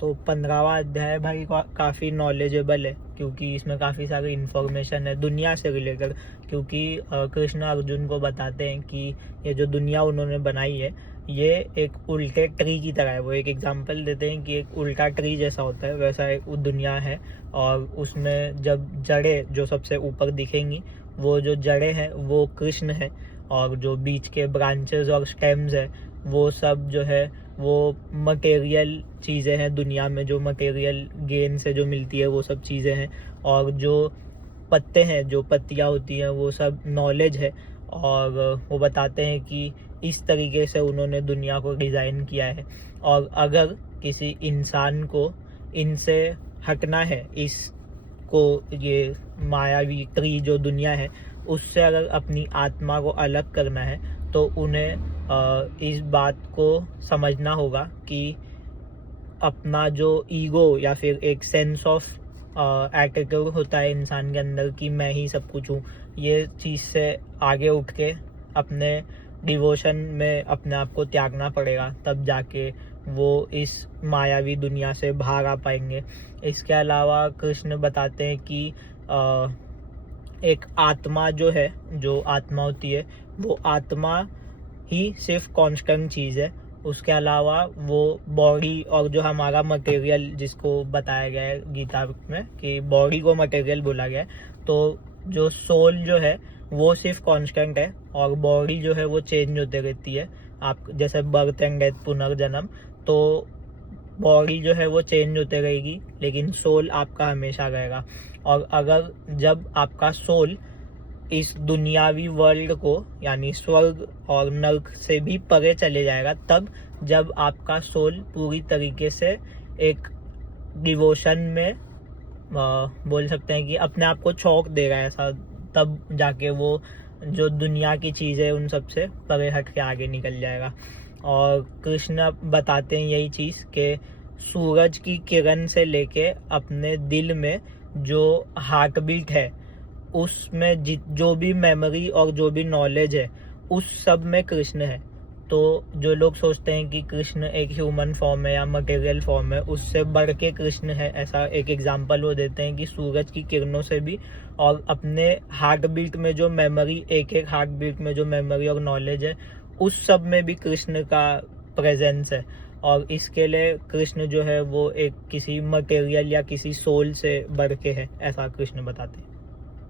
तो 15वां अध्याय भाई काफ़ी नॉलेजेबल है, क्योंकि इसमें काफ़ी सारी इन्फॉर्मेशन है दुनिया से रिलेटेड। क्योंकि कृष्ण अर्जुन को बताते हैं कि ये जो दुनिया उन्होंने बनाई है ये एक उल्टे ट्री की तरह है। वो एक एग्जांपल देते हैं कि एक उल्टा ट्री जैसा होता है, वैसा एक दुनिया है। और उसमें जब जड़ें जो सबसे ऊपर दिखेंगी, वो जो जड़ें हैं वो कृष्ण है, और जो बीच के ब्रांचेस और स्टेम्स है वो सब जो है वो मटेरियल चीज़ें हैं। दुनिया में जो मटेरियल गेन से जो मिलती है वो सब चीज़ें हैं। और जो पत्ते हैं, जो पत्तियाँ होती हैं, वो सब नॉलेज है। और वो बताते हैं कि इस तरीके से उन्होंने दुनिया को डिज़ाइन किया है। और अगर किसी इंसान को इनसे हटना है, इसको ये मायावी ट्री जो दुनिया है उससे अगर अपनी आत्मा को अलग करना है, तो उन्हें इस बात को समझना होगा कि अपना जो ईगो या फिर एक सेंस ऑफ एटीट्यूड होता है इंसान के अंदर कि मैं ही सब कुछ हूँ, ये चीज़ से आगे उठ के अपने डिवोशन में अपने आप को त्यागना पड़ेगा, तब जाके वो इस मायावी दुनिया से बाहर आ पाएंगे। इसके अलावा कृष्ण बताते हैं कि एक आत्मा जो है, जो आत्मा होती है, वो आत्मा ही सिर्फ कांस्टेंट चीज़ है। उसके अलावा वो बॉडी और जो हमारा मटेरियल, जिसको बताया गया है गीता में कि बॉडी को मटेरियल बोला गया है, तो जो सोल जो है वो सिर्फ कांस्टेंट है, और बॉडी जो है वो चेंज होते रहती है। आप जैसे बर्थ एंड डेथ, पुनर्जन्म, तो बॉडी जो है वो चेंज होते रहेगी, लेकिन सोल आपका हमेशा रहेगा। और अगर जब आपका सोल इस दुनियावी वर्ल्ड को, यानी स्वर्ग और नर्क से भी परे चले जाएगा, तब जब आपका सोल पूरी तरीके से एक डिवोशन में बोल सकते हैं कि अपने आप को छोड़ देगा ऐसा, तब जाके वो जो दुनिया की चीज़ें उन सब से परे हट के आगे निकल जाएगा। और कृष्ण बताते हैं यही चीज़ कि सूरज की किरण से लेके अपने दिल में जो हार्ट बीट है, उसमें जो भी मेमोरी और जो भी नॉलेज है, उस सब में कृष्ण है। तो जो लोग सोचते हैं कि कृष्ण एक ह्यूमन फॉर्म है या मटेरियल फॉर्म है, उससे बढ़ के कृष्ण है, ऐसा एक एग्जांपल वो देते हैं कि सूरज की किरणों से भी, और अपने हार्ट बीट में जो मेमोरी, एक एक हार्ट बीट में जो मेमोरी और नॉलेज है, उस सब में भी कृष्ण का प्रेजेंस है। और इसके लिए कृष्ण जो है वो एक किसी मटेरियल या किसी सोल से बढ़ के है, ऐसा कृष्ण बताते हैं।